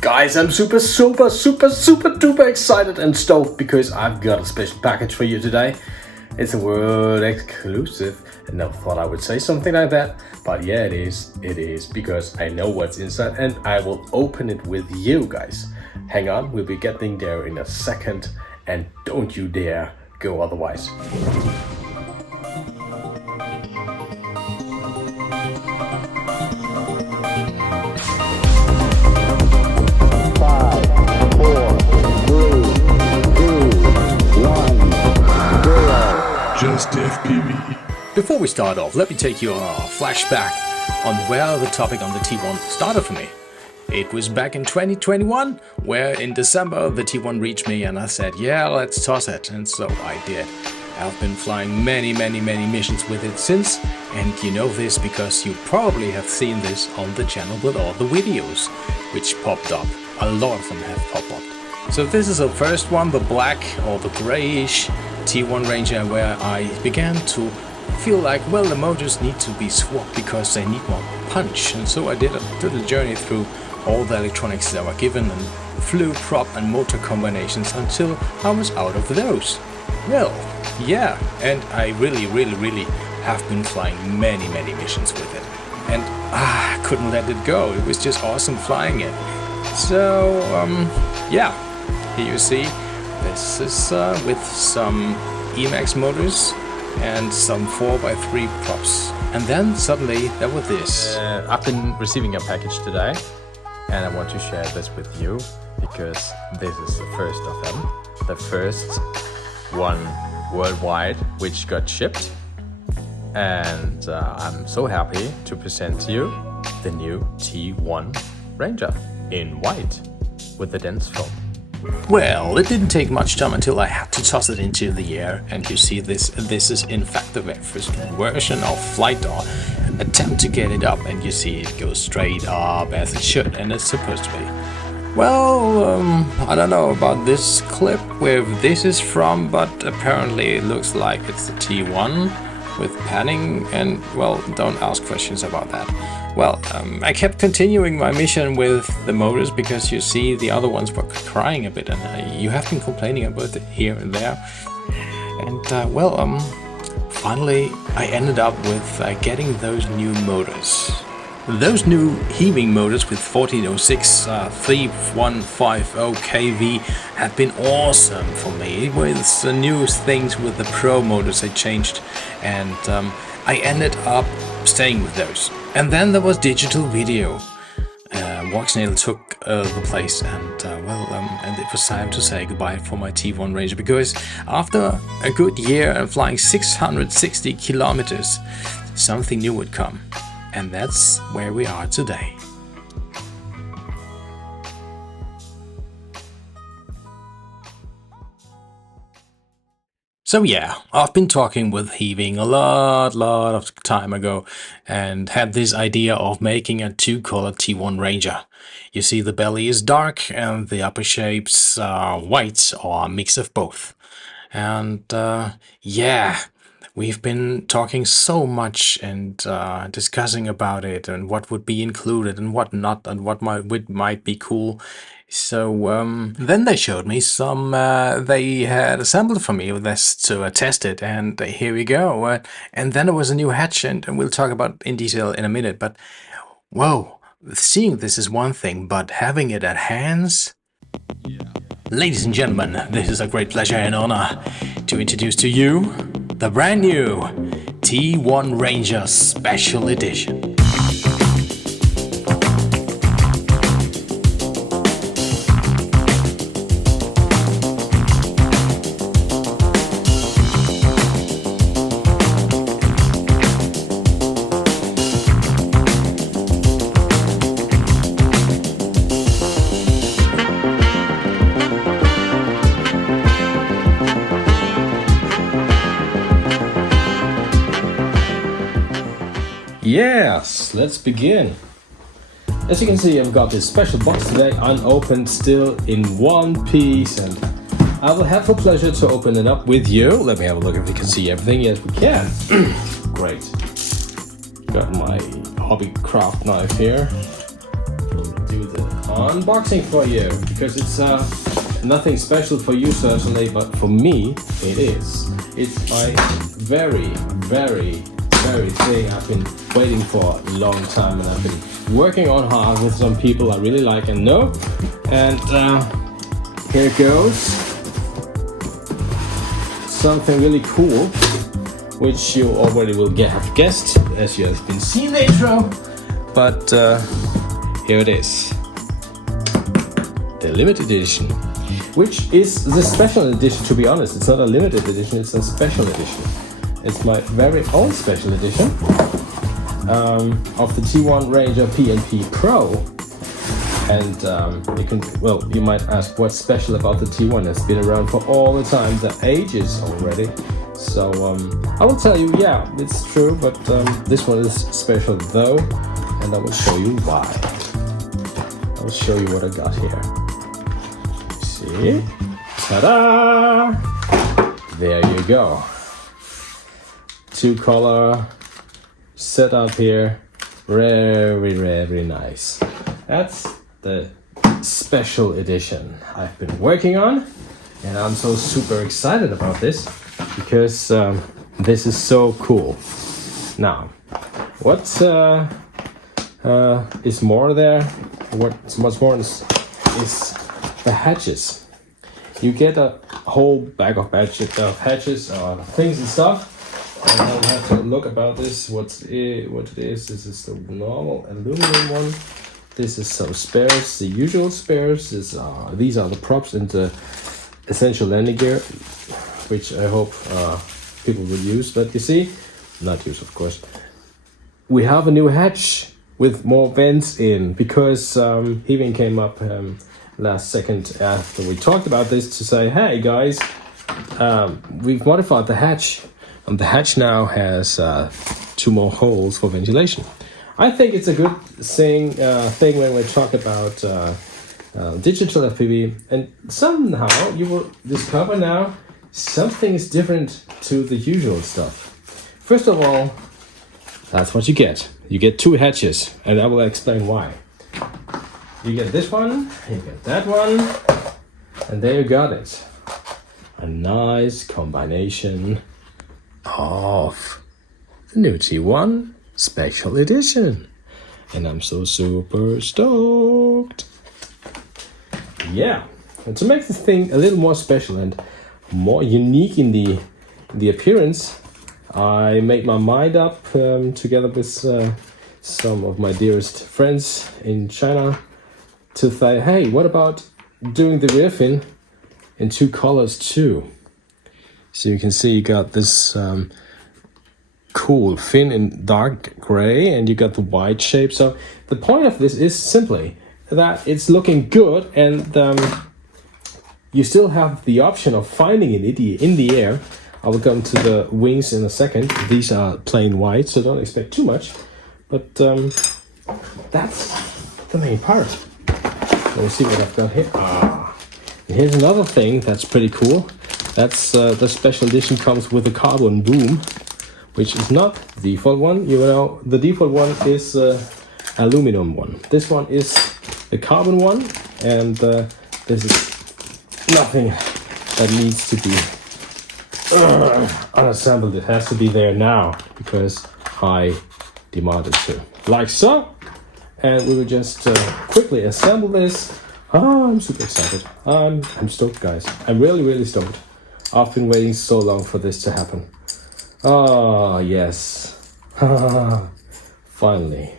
Guys, I'm super duper excited and stoked because I've got a special package for you today. It's a world exclusive, and I thought I would say something like that, but yeah, it is because I know what's inside and I will open it with you guys. Hang on, we'll be getting there in a second, and don't you dare go otherwise. Just FPV. Before we start off, let me take you on a flashback on where the topic on the T1 started for me. It was back in 2021, where in December the T1 reached me and I said, yeah, let's toss it. And so I did. I've been flying many missions with it since, and you know this because you probably have seen this on the channel with all the videos which popped up. A lot of them have popped up. So this is the first one, the black or the grayish T1 Ranger, where I began to feel like, well, the motors need to be swapped because they need more punch. And so I did a journey through all the electronics that were given and flew prop and motor combinations until I was out of those. Well, yeah, and I really have been flying many missions with it. And I couldn't let it go. It was just awesome flying it. So, yeah, here you see, this is with some Emax motors and some 4x3 props. And then suddenly there was this. I've been receiving a package today, and I want to share this with you because this is the first of them. The first one worldwide which got shipped. And I'm so happy to present to you the new T1 Ranger in white with the dense foam. Well, it didn't take much time until I had to toss it into the air, and you see this is in fact the very first version of flight or attempt to get it up, and you see it goes straight up as it should, and it's supposed to be. Well, I don't know about this clip where this is from, but apparently it looks like it's the T1 with panning, and well, don't ask questions about that. Well, I kept continuing my mission with the motors because you see the other ones were crying a bit, and you have been complaining about it here and there. And finally I ended up with getting those new motors. Those new Hee Wing motors with 1406 3150 kV had been awesome for me. With the new things with the Pro motors they changed, and I ended up staying with those. And then there was digital video. Walksnail took the place, and and it was time to say goodbye for my T1 Ranger, because after a good year and flying 660 kilometers, something new would come. And that's where we are today. So yeah, I've been talking with Hee Wing a lot of time ago and had this idea of making a two-color T1 Ranger. You see the belly is dark and the upper shapes are white or a mix of both. And yeah, we've been talking so much and discussing about it and what would be included and what not and what might be cool. So then they showed me some they had assembled for me this to test it, and here we go. And then there was a new hatch, and we'll talk about in detail in a minute. But whoa, seeing this is one thing, but having it at hands. Yeah. Ladies and gentlemen, this is a great pleasure and honor to introduce to you the brand new T1 Ranger Special Edition. Yes, let's begin. As you can see, I've got this special box today, unopened, still in one piece, and I will have the pleasure to open it up with you. Let me have a look if we can see everything. Yes, we can. Great. Got my hobby craft knife here. Do the unboxing for you, because it's nothing special for you certainly, but for me it is. It's my very thing I've been waiting for a long time, and I've been working on hard with some people I really like and know. And here it goes. Something really cool, which you already will have guessed as you have been seeing the intro. But here it is. The limited edition, which is the special edition. To be honest, it's not a limited edition, it's a special edition. It's my very own special edition of the T1 Ranger PNP Pro. And you might ask what's special about the T1. It's been around for all the time, the ages already. So I will tell you, yeah, it's true, but this one is special though, and I will show you why. I will show you what I got here. See? Ta-da! There you go. 2-color setup here. Very nice. That's the special edition I've been working on, and I'm so super excited about this because this is so cool. Now, what is more there? What's much more is the hatches. You get a whole bag of hatches, things and stuff. And I'll have to look about this. What it is? This is the normal aluminum one. This is some spares, the usual spares. These are the props and the essential landing gear, which I hope people will use. But you see, not use of course. We have a new hatch with more vents in because Hee Wing came up last second after we talked about this to say, hey guys, we've modified the hatch, and the hatch now has 2 more holes for ventilation. I think it's a good thing when we talk about digital FPV, and somehow you will discover now something is different to the usual stuff. First of all, that's what you get. You get 2 hatches, and I will explain why. You get this one, you get that one, and there you got it. A nice combination of the new T1 Special Edition. And I'm so super stoked. Yeah, and to make this thing a little more special and more unique in the appearance, I made my mind up together with some of my dearest friends in China to say, hey, what about doing the rear fin in 2 colors too? So you can see you got this cool fin in dark gray, and you got the white shape. So the point of this is simply that it's looking good, and you still have the option of finding it in the air. I will come to the wings in a second. These are plain white, so don't expect too much. But that's the main part. Let me see what I've got here. And here's another thing that's pretty cool. That's the special edition comes with a carbon boom, which is not the default one. You know, the default one is aluminum one. This one is the carbon one, and this is nothing that needs to be unassembled. It has to be there now because I demanded to, like so. And we will just quickly assemble this. I'm super excited. I'm stoked, guys. I'm really stoked. I've been waiting so long for this to happen. Oh, yes. Finally.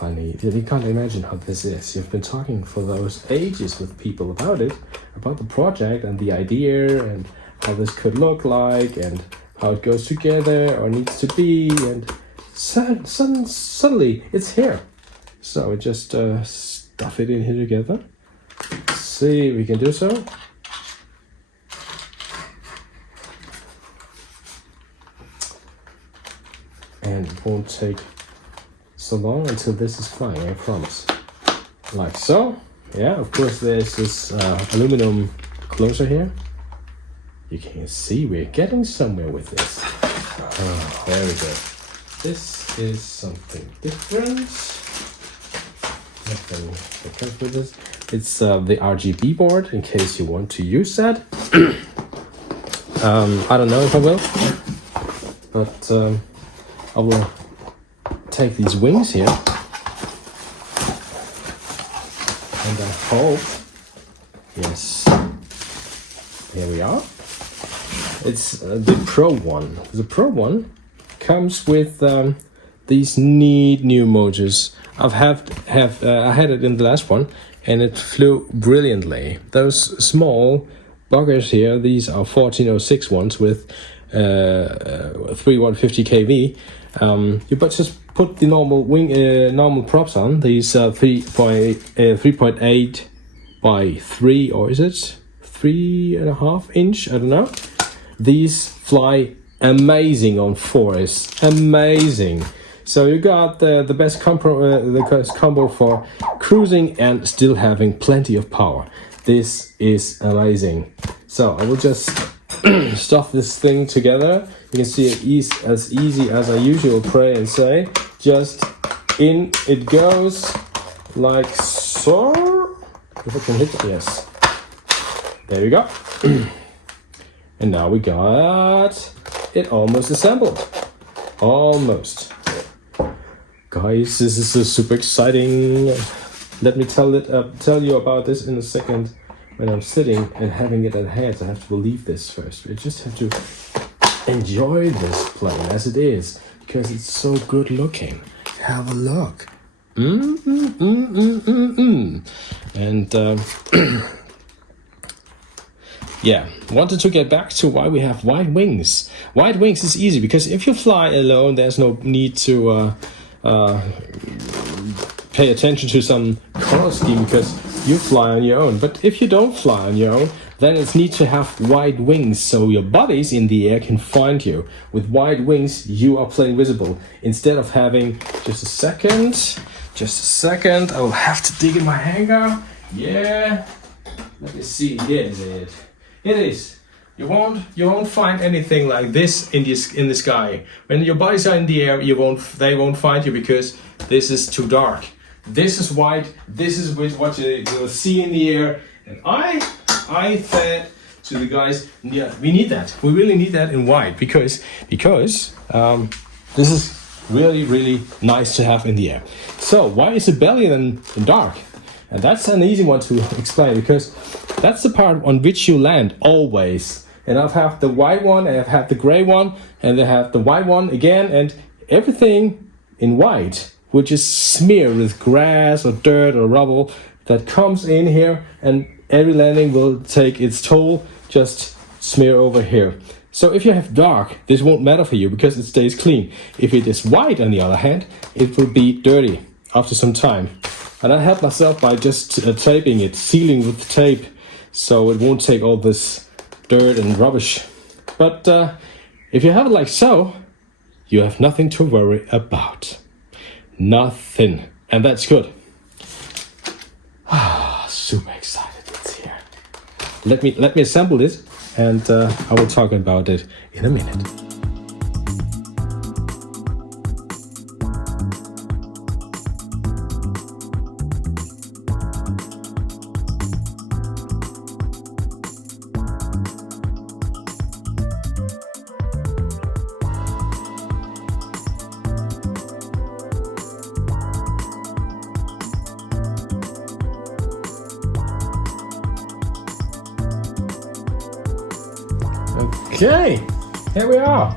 You can't imagine how this is. You've been talking for those ages with people about it, about the project and the idea and how this could look like and how it goes together or needs to be. And suddenly it's here. So we just stuff it in here together. See if we can do so. And it won't take so long until this is flying, I promise. Like so. Yeah, of course there's this aluminum closure here. You can see we're getting somewhere with this. Oh, very good. This is something different. with this. It's the RGB board, in case you want to use that. I don't know if I will, but I will take these wings here, and I hope, yes, here we are. It's the Pro one. The Pro one comes with these neat new motors. I had it in the last one, and it flew brilliantly. Those small buggers here, these are 1406 ones with 3150 kV. You but just put the normal normal props on. These 3.8 by 3, or is it 3.5 inch? I don't know. These fly amazing on forest, amazing. So you got the best combo for cruising and still having plenty of power. This is amazing. So I will just stuff this thing together. You can see it as easy as I usually pray and say. Just in it goes, like so. If I can hit it, yes. There we go. And now we got it almost assembled. Almost. Guys, this is super exciting. Let me tell you about this in a second. When I'm sitting and having it at hand, I have to believe this first. We just have to enjoy this plane as it is, because it's so good looking. Have a look. And yeah, wanted to get back to why we have wide wings. Wide wings is easy because if you fly alone, there's no need to pay attention to some color scheme because you fly on your own. But if you don't fly on your own, then it's need to have wide wings so your bodies in the air can find you. With wide wings, you are plain visible. Instead of having, just a second, I will have to dig in my hanger. Yeah, let me see, here is it. It is. You won't find anything like this in the sky. When your bodies are in the air, they won't find you because this is too dark. This is white. This is what you will see in the air. And I said to the guys, yeah, we need that. We really need that in white because this is really nice to have in the air. So why is the belly then in dark? And that's an easy one to explain because that's the part on which you land always. And I've had the white one, and I've had the gray one, and I have the white one again, and everything in white, which is smeared with grass or dirt or rubble that comes in here, and every landing will take its toll, just smear over here. So if you have dark, this won't matter for you because it stays clean. If it is white, on the other hand, it will be dirty after some time. And I help myself by just taping it, sealing with tape, so it won't take all this dirt and rubbish. But if you have it like so, you have nothing to worry about. Nothing. And that's good. Super excited it's here. Let me assemble it, and I will talk about it in a minute. Okay, here we are.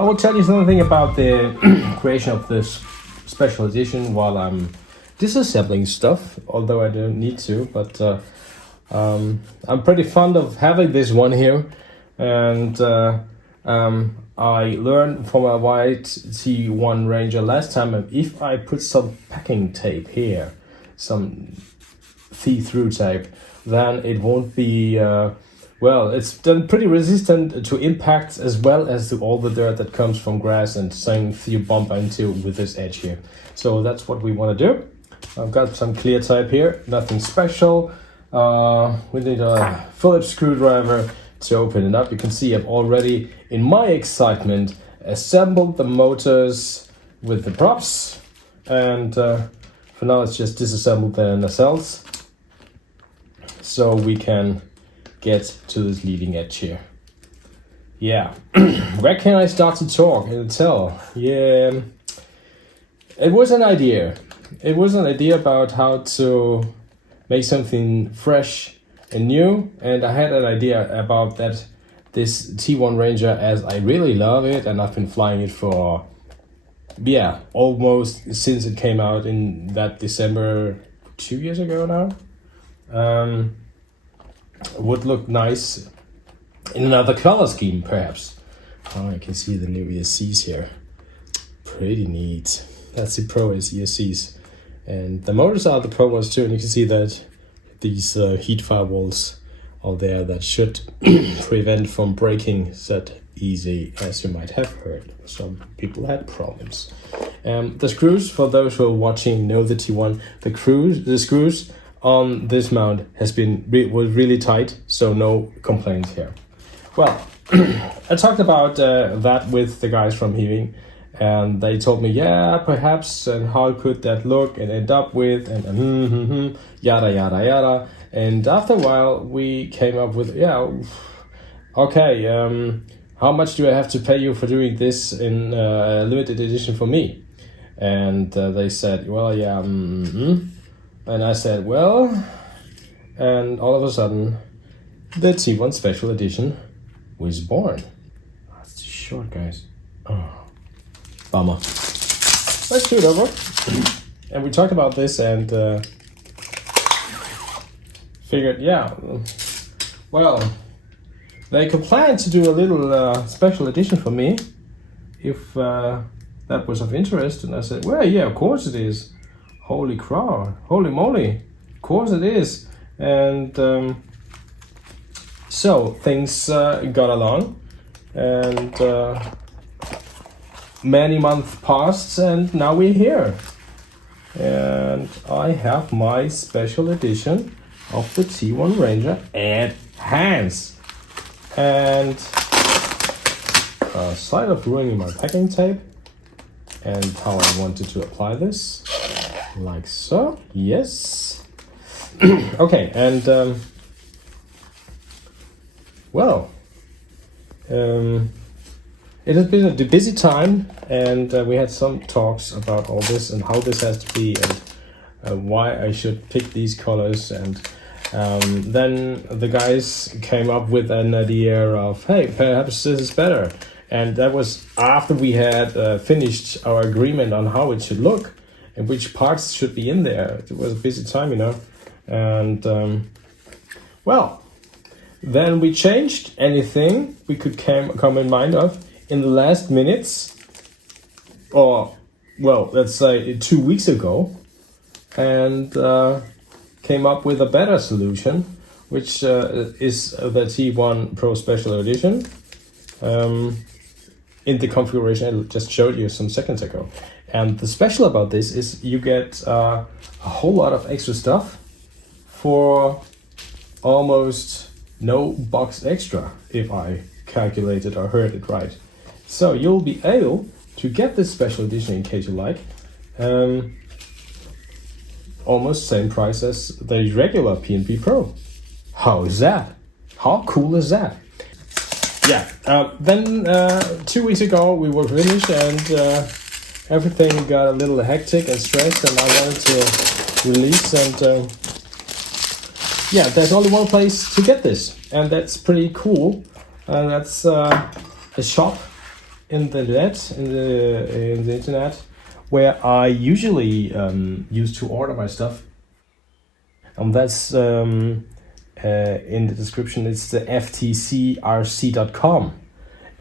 I will tell you something about the creation of this special edition while I'm disassembling stuff, although I don't need to, but I'm pretty fond of having this one here, and I learned from a white T1 Ranger last time, and if I put some packing tape here, some see-through tape, then it won't be well, it's done pretty resistant to impacts as well as to all the dirt that comes from grass and things you bump into with this edge here. So that's what we want to do. I've got some clear tape here, nothing special. We need a Phillips screwdriver to open it up. You can see I've already, in my excitement, assembled the motors with the props. And for For now, let's just disassemble the nacelles so we can get to this leading edge here. Yeah, where can I start to talk and tell? Yeah, it was an idea. It was an idea about how to make something fresh and new, and I had an idea about that this T1 Ranger, as I really love it, and I've been flying it for, yeah, almost since it came out in that December 2 years ago now. Would look nice in another color scheme, perhaps. Oh, I can see the new ESCs here. Pretty neat. That's the Pro ESCs. And the motors are the Pro ones too, and you can see that these heat firewalls are there that should prevent from breaking that easy, as you might have heard. Some people had problems. The screws, for those who are watching know the T1, the screws on this mount was really tight, so no complaints here. Well, I talked about that with the guys from Hee Wing, and they told me, yeah, perhaps, and how could that look and end up with, and yada yada yada. And after a while, we came up with, yeah, okay, how much do I have to pay you for doing this in a limited edition for me? And they said, well, yeah, and I said, well, and all of a sudden, the T1 Special Edition was born. That's too short, guys. Oh, bummer. Let's do it over. And we talked about this and figured, yeah, well, they could plan to do a little special edition for me if that was of interest. And I said, well, yeah, of course it is. Holy crap, holy moly, of course it is. And so things got along, and many months passed, and now we're here. And I have my special edition of the T1 Ranger at hands. And side of ruining my packing tape, and how I wanted to apply this, like so. Yes. Okay, and well, it has been a busy time, and we had some talks about all this and how this has to be, and why I should pick these colors. And then the guys came up with an idea of, hey, perhaps this is better. And that was after we had finished our agreement on how it should look and which parts should be in there. It was a busy time, you know. And well, then we changed anything we could come in mind of in the last minutes, or well, let's say 2 weeks ago, and came up with a better solution, which is the T1 Pro Special Edition in the configuration I just showed you some seconds ago. And the special about this is you get a whole lot of extra stuff for almost no box extra, if I calculated or heard it right. So you'll be able to get this special edition in case you like. Almost same price as the regular P&P Pro. How is that? How cool is that? Yeah, then 2 weeks ago we were finished, and everything got a little hectic and stressed, and I wanted to release, and yeah, there's only one place to get this, and that's pretty cool. And that's a shop in the net, in the internet, where I usually used to order my stuff. And that's in the description. It's the ftcrc.com,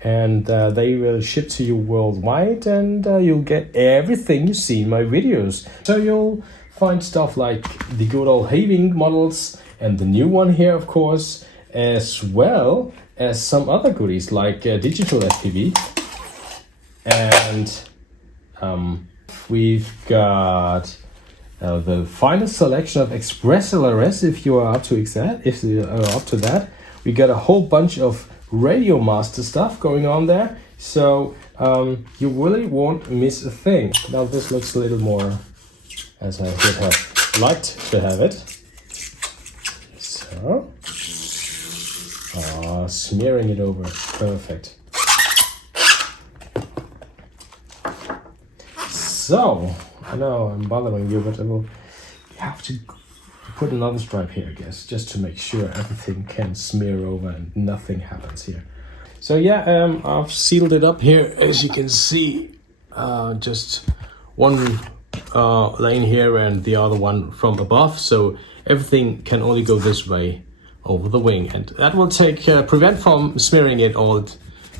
and they will ship to you worldwide, and you'll get everything you see in my videos. So you'll find stuff like the good old Hee Wing models, and the new one here, of course, as well as some other goodies like digital FPV, and we've got the finest selection of Express LRS, if you are up to that. We got a whole bunch of Radio Master stuff going on there, so you really won't miss a thing. Now this looks a little more as I would have liked to have it. So, smearing it over, perfect. So, I know I'm bothering you, but you have to put another stripe here, I guess, just to make sure everything can smear over and nothing happens here. So yeah, I've sealed it up here, as you can see. Just one lane here and the other one from above, so everything can only go this way over the wing, and that will prevent from smearing it all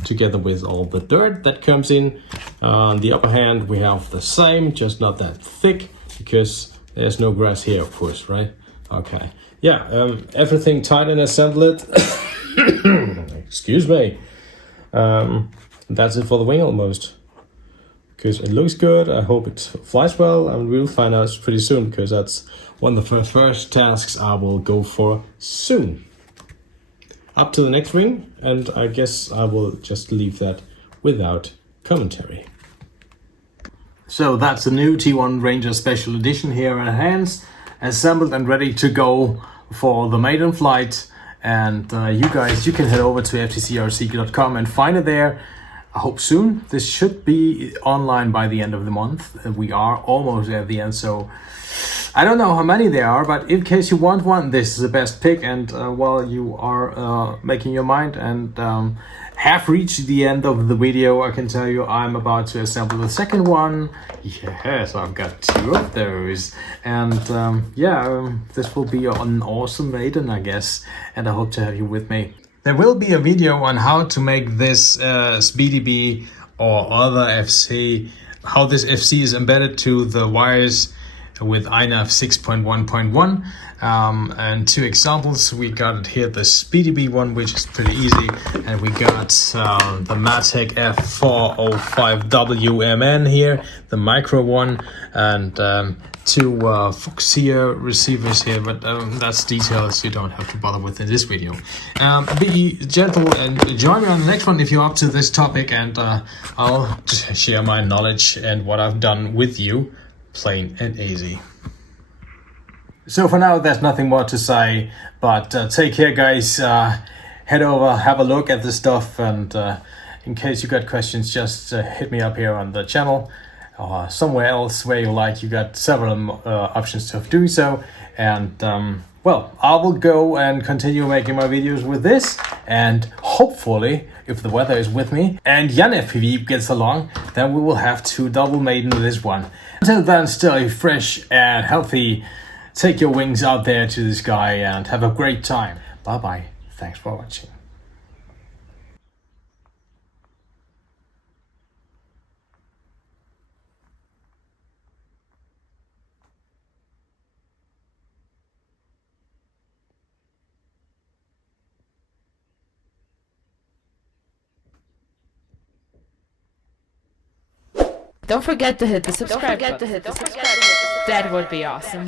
together with all the dirt that comes in. On the upper hand we have the same, just not that thick, because there's no grass here, of course, right? Okay, yeah, everything tight and assembled. Excuse me. That's it for the wing almost, because it looks good. I hope it flies well, and we'll find out pretty soon, because that's one of the first tasks I will go for soon. Up to the next wing, and I guess I will just leave that without commentary. So that's the new T1 Ranger Special Edition here in hands, assembled and ready to go for the maiden flight. And you guys, you can head over to ftcrc.com and find it there. I hope soon. This should be online by the end of the month. We are almost at the end, so I don't know how many there are, but in case you want one, this is the best pick. And while you are making your mind and have reached the end of the video, I can tell you I'm about to assemble the second one. Yes, I've got two of those. And this will be an awesome maiden, I guess. And I hope to have you with me. There will be a video on how to make this SpeedyBee or other FC, how this FC is embedded to the wires with INAV 6.1.1, and two examples. We got it here, the SpeedyBee one, which is pretty easy, and we got the Matek F405WMN here, the micro one, and two Fuxia receivers here, but that's details you don't have to bother with in this video. Be gentle and join me on the next one if you're up to this topic, and I'll share my knowledge and what I've done with you, plain and easy. So for now, there's nothing more to say, but take care, guys. Head over, have a look at the stuff, and in case you got questions, just hit me up here on the channel or somewhere else where you like. You got several options of doing so, and well, I will go and continue making my videos with this, and hopefully, if the weather is with me and Jan FPV gets along, then we will have to double maiden this one. Until then, stay fresh and healthy. Take your wings out there to the sky and have a great time. Bye bye. Thanks for watching. Don't forget to hit the subscribe button. That would be awesome.